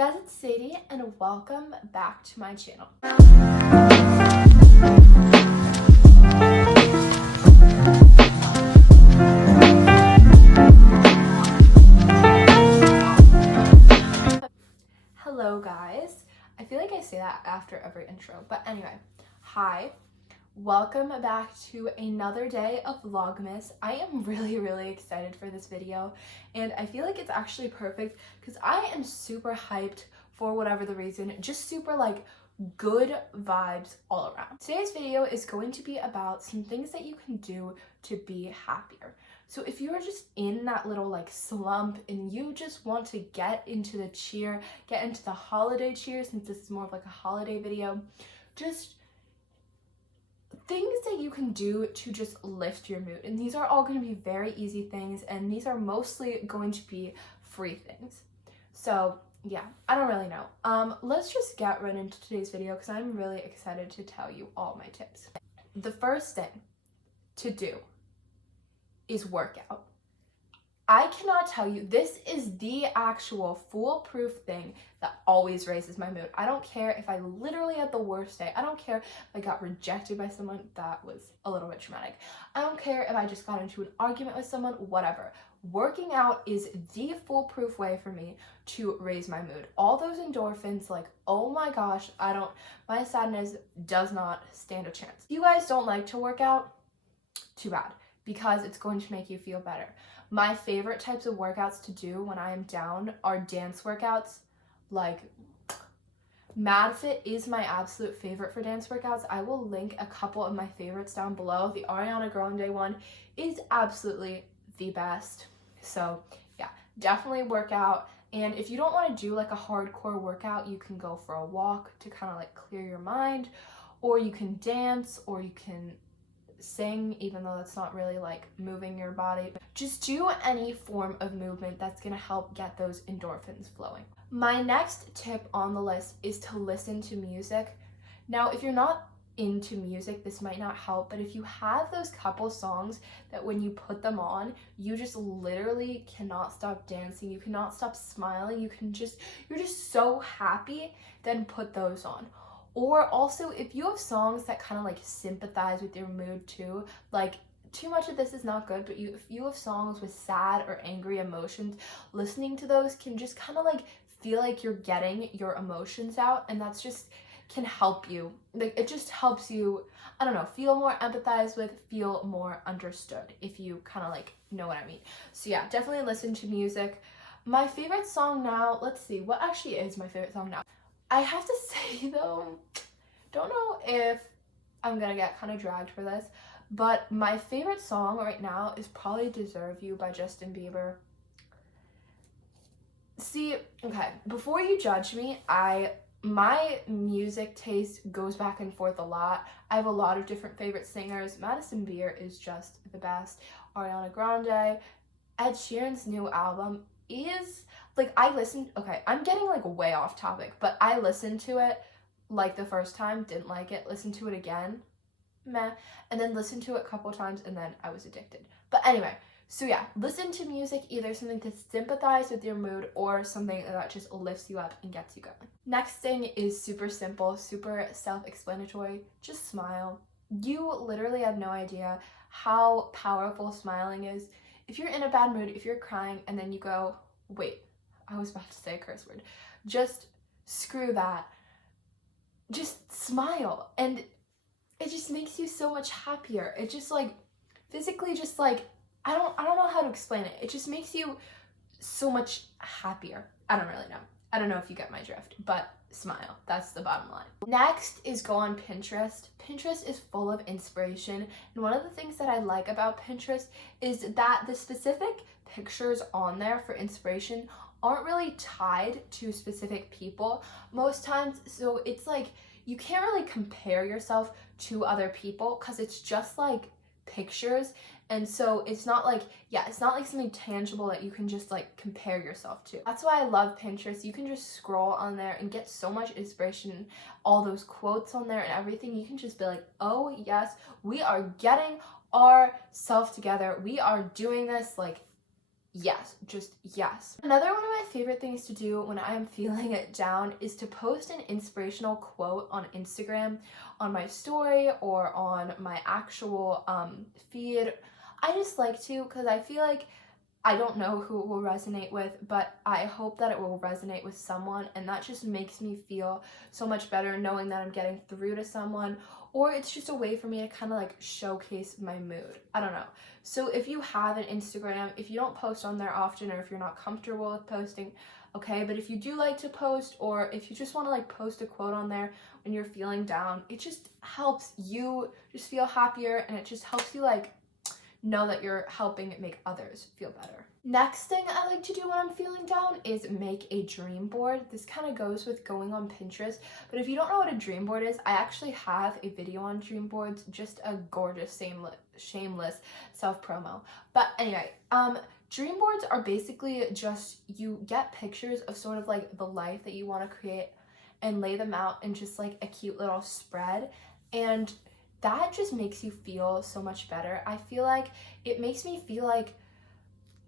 guys, it's Sadie and welcome back to my channel. Hello guys. I feel like I say that after every intro, but anyway, hi. Welcome back to another day of Vlogmas. I am really excited for this video, and I feel like it's actually perfect because I am super hyped for whatever the reason, just super like good vibes all around. Today's video is going to be about some things that you can do to be happier. So if you are just in that little like slump and you just want to get into the cheer, get into the holiday cheer, since this is more of like a holiday video, just things that you can do to just lift your mood. And these are all going to be very easy things, and these are mostly going to be free things. So yeah, I don't really know. Let's just get right into today's video because I'm really excited to tell you all my tips. The first thing to do is work out. I cannot tell you, this is the actual foolproof thing that always raises my mood. I don't care if I literally had the worst day. I don't care if I got rejected by someone. That was a little bit traumatic. I don't care if I just got into an argument with someone, whatever. Working out is the foolproof way for me to raise my mood. All those endorphins, like, oh my gosh, my sadness does not stand a chance. If you guys don't like to work out, too bad, because it's going to make you feel better. My favorite types of workouts to do when I am down are dance workouts. Like, MadFit is my absolute favorite for dance workouts. I will link a couple of my favorites down below. The Ariana Grande one is absolutely the best. So yeah, definitely work out. And if you don't want to do like a hardcore workout, you can go for a walk to kind of like clear your mind, or you can dance, or you can sing, even though that's not really like moving your body. Just do any form of movement that's gonna help get those endorphins flowing. My next tip on the list is to listen to music. Now, if you're not into music, this might not help, but if you have those couple songs that when you put them on, you just literally cannot stop dancing, you cannot stop smiling, you're just so happy, then put those on. Or also, if you have songs that kind of like sympathize with your mood too, like too much of this is not good, but if you have songs with sad or angry emotions, listening to those can just kind of like feel like you're getting your emotions out, and that's just can help you. Like, it just helps you, I don't know, feel more empathized with, feel more understood, if you kind of like know what I mean. So yeah, definitely listen to music. My favorite song now, let's see, what actually is my favorite song now? I have to say though, don't know if I'm gonna get kind of dragged for this, but my favorite song right now is probably Deserve You by Justin Bieber. See, okay, before you judge me, my music taste goes back and forth a lot. I have a lot of different favorite singers. Madison Beer is just the best. Ariana Grande. Ed Sheeran's new album is like, okay, I'm getting like way off topic, but I listened to it like the first time, didn't like it, listened to it again, meh, and then listened to it a couple times, and then I was addicted. But anyway, so yeah, listen to music, either something to sympathize with your mood or something that just lifts you up and gets you going. Next thing is super simple, super self-explanatory, just smile. You literally have no idea how powerful smiling is. If you're in a bad mood, if you're crying, and then you go, wait, I was about to say a curse word. Just screw that. Just smile. And it just makes you so much happier. It just like, physically just like, I don't know how to explain it. It just makes you so much happier. I don't really know. I don't know if you get my drift, but smile. That's the bottom line. Next is go on Pinterest. Pinterest is full of inspiration, and one of the things that I like about Pinterest is that the specific pictures on there for inspiration aren't really tied to specific people most times, so it's like you can't really compare yourself to other people because it's just like pictures. And so it's not like, yeah, it's not like something tangible that you can just like compare yourself to. That's why I love Pinterest. You can just scroll on there and get so much inspiration, all those quotes on there and everything. You can just be like, oh yes, we are getting our self together. We are doing this. Like, yes, just yes. Another one of my favorite things to do when I am feeling it down is to post an inspirational quote on Instagram, on my story, or on my actual feed. I just like to, because I feel like I don't know who it will resonate with, but I hope that it will resonate with someone, and that just makes me feel so much better knowing that I'm getting through to someone, or it's just a way for me to kind of like showcase my mood. I don't know. So if you have an Instagram, if you don't post on there often, or if you're not comfortable with posting, okay, but if you do like to post, or if you just want to like post a quote on there when you're feeling down, it just helps you just feel happier, and it just helps you like know that you're helping make others feel better. Next thing I like to do when I'm feeling down is make a dream board. This kind of goes with going on Pinterest, but if you don't know what a dream board is, I actually have a video on dream boards, just a gorgeous, shameless self-promo. But anyway, dream boards are basically just, you get pictures of sort of like the life that you want to create and lay them out in just like a cute little spread, and that just makes you feel so much better. I feel like it makes me feel like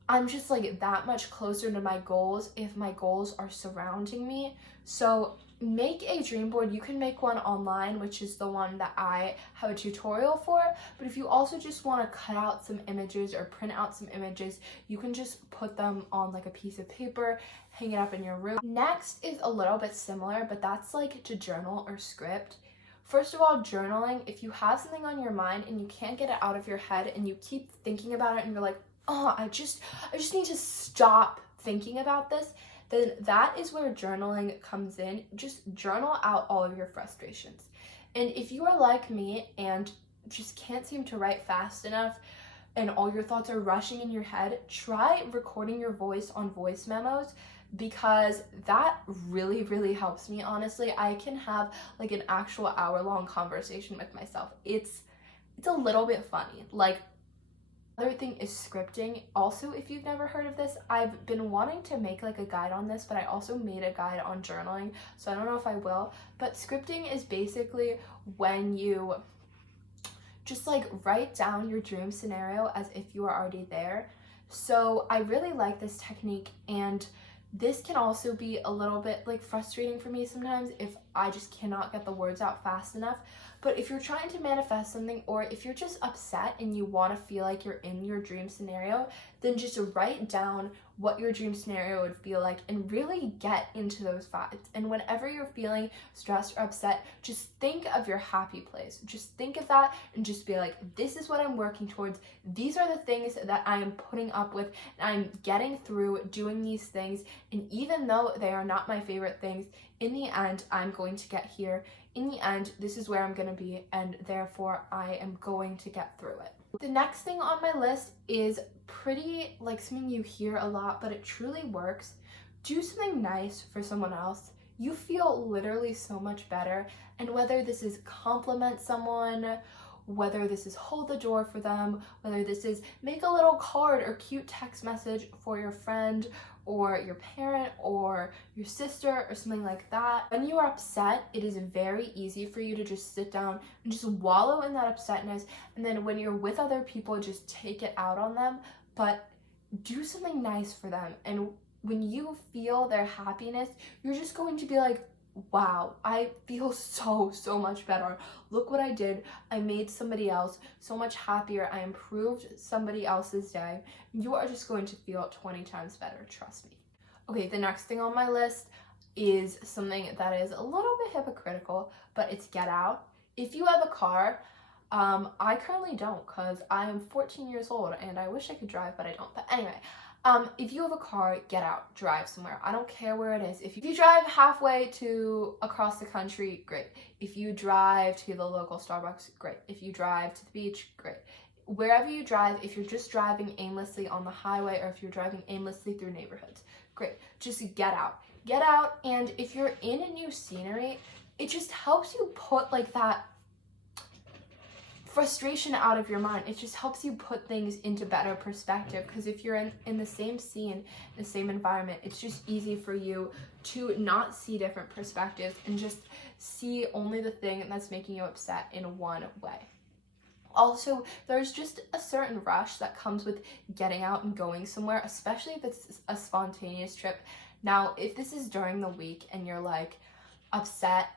I'm just like that much closer to my goals if my goals are surrounding me. So make a dream board. You can make one online, which is the one that I have a tutorial for, but if you also just want to cut out some images or print out some images, you can just put them on like a piece of paper, hang it up in your room. Next is a little bit similar, but that's like to journal or script. First of all, journaling, if you have something on your mind and you can't get it out of your head and you keep thinking about it and you're like, oh, I just need to stop thinking about this, then that is where journaling comes in. Just journal out all of your frustrations. And if you are like me and just can't seem to write fast enough and all your thoughts are rushing in your head, try recording your voice on voice memos, because that really, really helps me. Honestly, I can have like an actual hour-long conversation with myself. It's a little bit funny. Like, another thing is scripting. Also, if you've never heard of this, I've been wanting to make like a guide on this, but I also made a guide on journaling, so I don't know if I will. But scripting is basically when you just like write down your dream scenario as if you are already there. So I really like this technique, and this can also be a little bit like frustrating for me sometimes if I just cannot get the words out fast enough. But if you're trying to manifest something, or if you're just upset and you want to feel like you're in your dream scenario, then just write down what your dream scenario would feel like and really get into those vibes. And whenever you're feeling stressed or upset, just think of your happy place. Just think of that and just be like, this is what I'm working towards. These are the things that I am putting up with, and I'm getting through doing these things. And even though they are not my favorite things, in the end, I'm going to get here. In the end, this is where I'm going to be, and therefore I am going to get through it. The next thing on my list is pretty like something you hear a lot, but it truly works. Do something nice for someone else. You feel literally so much better. And whether this is compliment someone, whether this is hold the door for them, whether this is make a little card or cute text message for your friend or your parent or your sister or something like that. When you are upset, it is very easy for you to just sit down and just wallow in that upsetness, and then when you're with other people, just take it out on them. But do something nice for them, and when you feel their happiness, you're just going to be like, wow, I feel so much better. Look what I did. I made somebody else so much happier. I improved somebody else's day. You are just going to feel 20 times better, trust me. Okay, the next thing on my list is something that is a little bit hypocritical, but it's get out. If you have a car, I currently don't, because I am 14 years old and I wish I could drive, but I don't. But anyway, if you have a car, get out, drive somewhere. I don't care where it is. If you drive halfway to across the country, great. If you drive to the local Starbucks, great. If you drive to the beach, great. Wherever you drive, if you're just driving aimlessly on the highway, or if you're driving aimlessly through neighborhoods, great. Just get out. Get out, and if you're in a new scenery, it just helps you put like that frustration out of your mind. It just helps you put things into better perspective, because if you're in the same scene, the same environment, it's just easy for you to not see different perspectives and just see only the thing that's making you upset in one way. Also, there's just a certain rush that comes with getting out and going somewhere, especially if it's a spontaneous trip. Now, if this is during the week and you're like upset,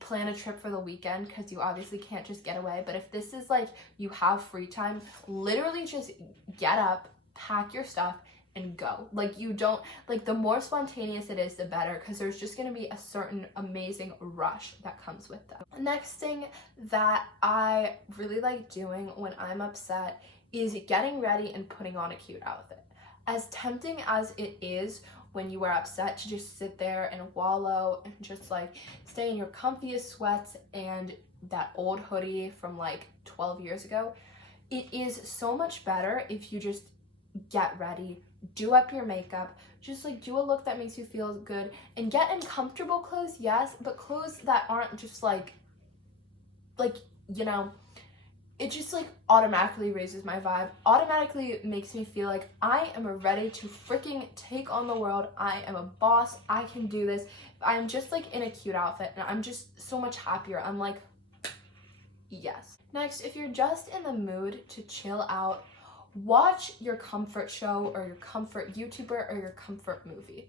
plan a trip for the weekend because you obviously can't just get away. But if this is like you have free time, literally just get up, pack your stuff, and go. Like, you don't, like, the more spontaneous it is, the better, because there's just going to be a certain amazing rush that comes with them. Next thing that I really like doing when I'm upset is getting ready and putting on a cute outfit. As tempting as it is when you are upset to just sit there and wallow and just like stay in your comfiest sweats and that old hoodie from like 12 years ago, it is so much better if you just get ready, do up your makeup, just like do a look that makes you feel good, and get in comfortable clothes, yes, but clothes that aren't just like you know, it just like automatically raises my vibe, automatically makes me feel like I am ready to freaking take on the world. I am a boss, I can do this. I'm just like in a cute outfit and I'm just so much happier. I'm like, yes. Next, if you're just in the mood to chill out, watch your comfort show or your comfort YouTuber or your comfort movie.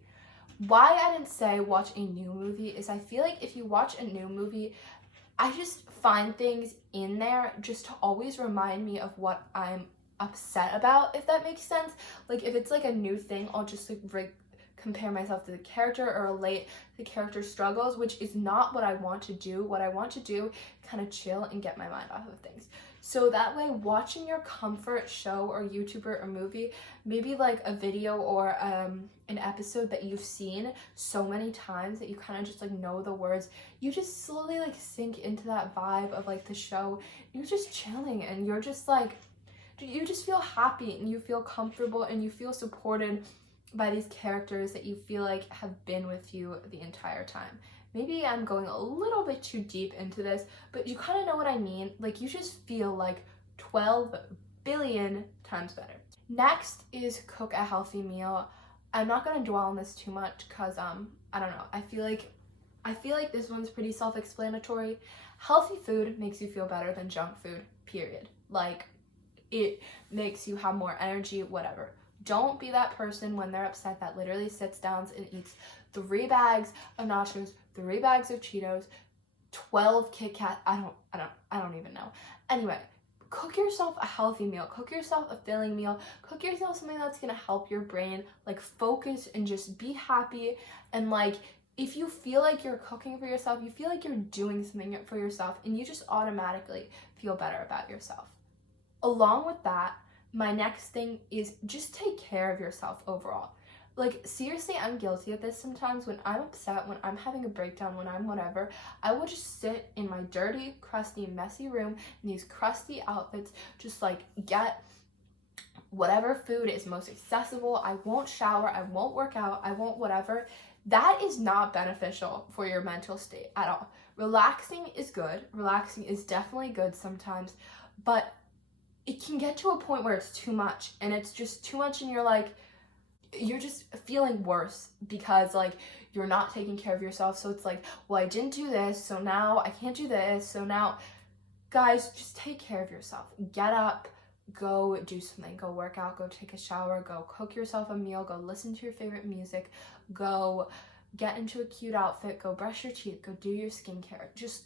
Why I didn't say watch a new movie is I feel like if you watch a new movie, I just find things in there just to always remind me of what I'm upset about, if that makes sense. Like, if it's like a new thing, I'll just like compare myself to the character or relate the character's struggles, which is not what I want to do. What I want to do, kind of chill and get my mind off of things. So that way, watching your comfort show or YouTuber or movie, maybe like a video or an episode that you've seen so many times that you kind of just like know the words, you just slowly like sink into that vibe of like the show. You're just chilling and you're just like, you just feel happy and you feel comfortable and you feel supported by these characters that you feel like have been with you the entire time. Maybe I'm going a little bit too deep into this, but you kind of know what I mean. Like, you just feel like 12 billion times better. Next is cook a healthy meal. I'm not going to dwell on this too much because I don't know. I feel like this one's pretty self-explanatory. Healthy food makes you feel better than junk food, period. Like, it makes you have more energy, whatever. Don't be that person when they're upset that literally sits down and eats 3 bags of nachos, 3 bags of Cheetos, 12 Kit Kat. I don't even know. Anyway, cook yourself a healthy meal. Cook yourself a filling meal. Cook yourself something that's gonna help your brain like focus and just be happy. And like, if you feel like you're cooking for yourself, you feel like you're doing something for yourself, and you just automatically feel better about yourself. Along with that, my next thing is just take care of yourself overall. Like, seriously, I'm guilty of this sometimes. When I'm upset, when I'm having a breakdown, when I'm whatever, I will just sit in my dirty, crusty, messy room in these crusty outfits, just like get whatever food is most accessible. I won't shower, I won't work out, I won't whatever. That is not beneficial for your mental state at all. Relaxing is good. Relaxing is definitely good sometimes, but it can get to a point where it's too much, and it's just too much, and you're just feeling worse because like you're not taking care of yourself. So it's like, well, I didn't do this, so now I can't do this. So now, guys, just take care of yourself. Get up, go do something, go work out, go take a shower, go cook yourself a meal, go listen to your favorite music, go get into a cute outfit, go brush your teeth, go do your skincare. Just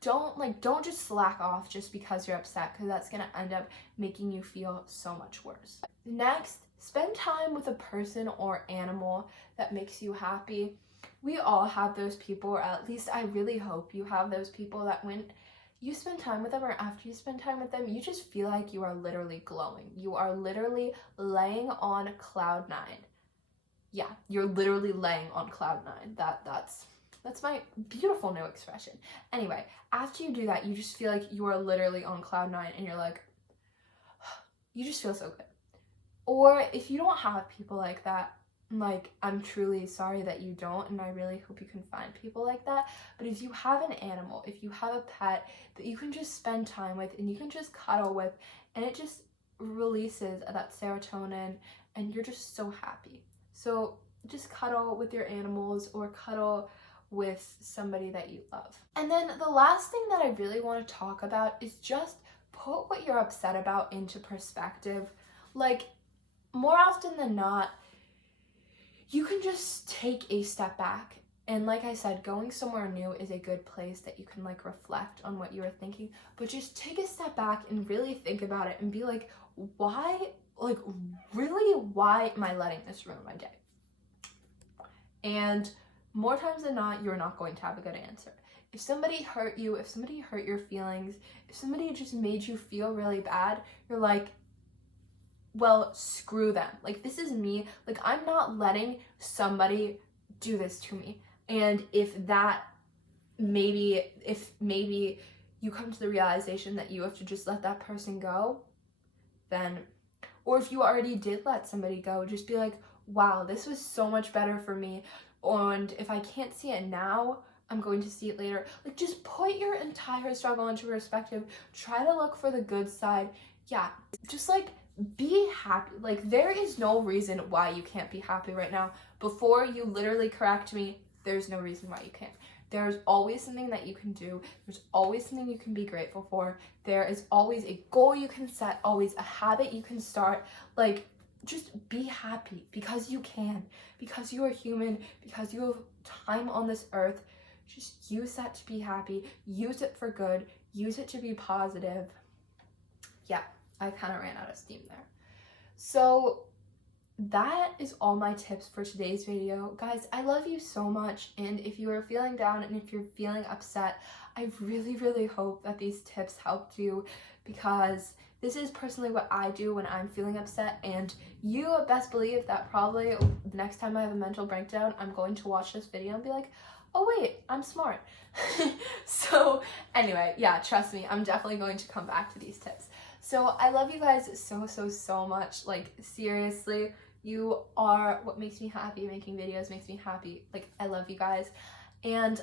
don't just slack off just because you're upset, because that's gonna end up making you feel so much worse. Next, spend time with a person or animal that makes you happy. We all have those people, or at least I really hope you have those people that when you spend time with them or after you spend time with them, you just feel like you are literally glowing. You are literally laying on cloud 9. Yeah, you're literally laying on cloud 9. That's my beautiful new expression. Anyway, after you do that, you just feel like you are literally on cloud 9 and you're like, you just feel so good. Or if you don't have people like that, like, I'm truly sorry that you don't, and I really hope you can find people like that. But if you have an animal, if you have a pet that you can just spend time with and you can just cuddle with, and it just releases that serotonin and you're just so happy. So just cuddle with your animals or cuddle with somebody that you love. And then the last thing that I really want to talk about is just put what you're upset about into perspective. Like, more often than not, you can just take a step back. And like I said, going somewhere new is a good place that you can like reflect on what you were thinking, but just take a step back and really think about it and be like, why, like really, why am I letting this ruin my day? And more times than not, you're not going to have a good answer. If somebody hurt you, if somebody hurt your feelings, if somebody just made you feel really bad, you're like, well, screw them. Like, this is me. Like, I'm not letting somebody do this to me. And if maybe you come to the realization that you have to just let that person go, then, or if you already did let somebody go, just be like, wow, this was so much better for me. And if I can't see it now, I'm going to see it later. Like, just put your entire struggle into perspective. Try to look for the good side. Yeah, just like be happy. Like, there is no reason why you can't be happy right now. Before you literally correct me, there's no reason why you can't. There's always something that you can do. There's always something you can be grateful for. There is always a goal you can set, always a habit you can start. Like, just be happy because you can, because you are human, because you have time on this earth. Just use that to be happy. Use it for good. Use it to be positive. Yeah, I kind of ran out of steam there. So that is all my tips for today's video. Guys, I love you so much, and if you are feeling down and if you're feeling upset, I really, really hope that these tips helped you, because this is personally what I do when I'm feeling upset, and you best believe that probably the next time I have a mental breakdown, I'm going to watch this video and be like, oh wait, I'm smart. So anyway, yeah, trust me, I'm definitely going to come back to these tips. So I love you guys so much. Like, seriously, you are what makes me happy. Making videos makes me happy. Like, I love you guys. And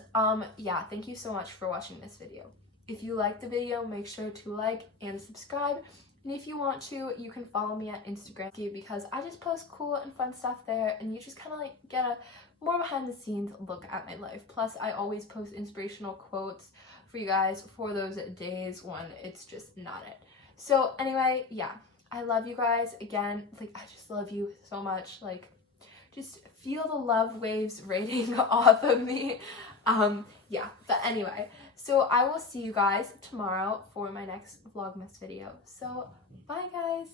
yeah, thank you so much for watching this video. If you liked the video, make sure to like and subscribe. And if you want to, you can follow me at Instagram because I just post cool and fun stuff there, and you just kind of like get a more behind the scenes look at my life. Plus, I always post inspirational quotes for you guys for those days when it's just not it. So anyway, yeah, I love you guys again. Like, I just love you so much. Like, just feel the love waves raining off of me. Yeah, but anyway, so I will see you guys tomorrow for my next Vlogmas video. So bye guys.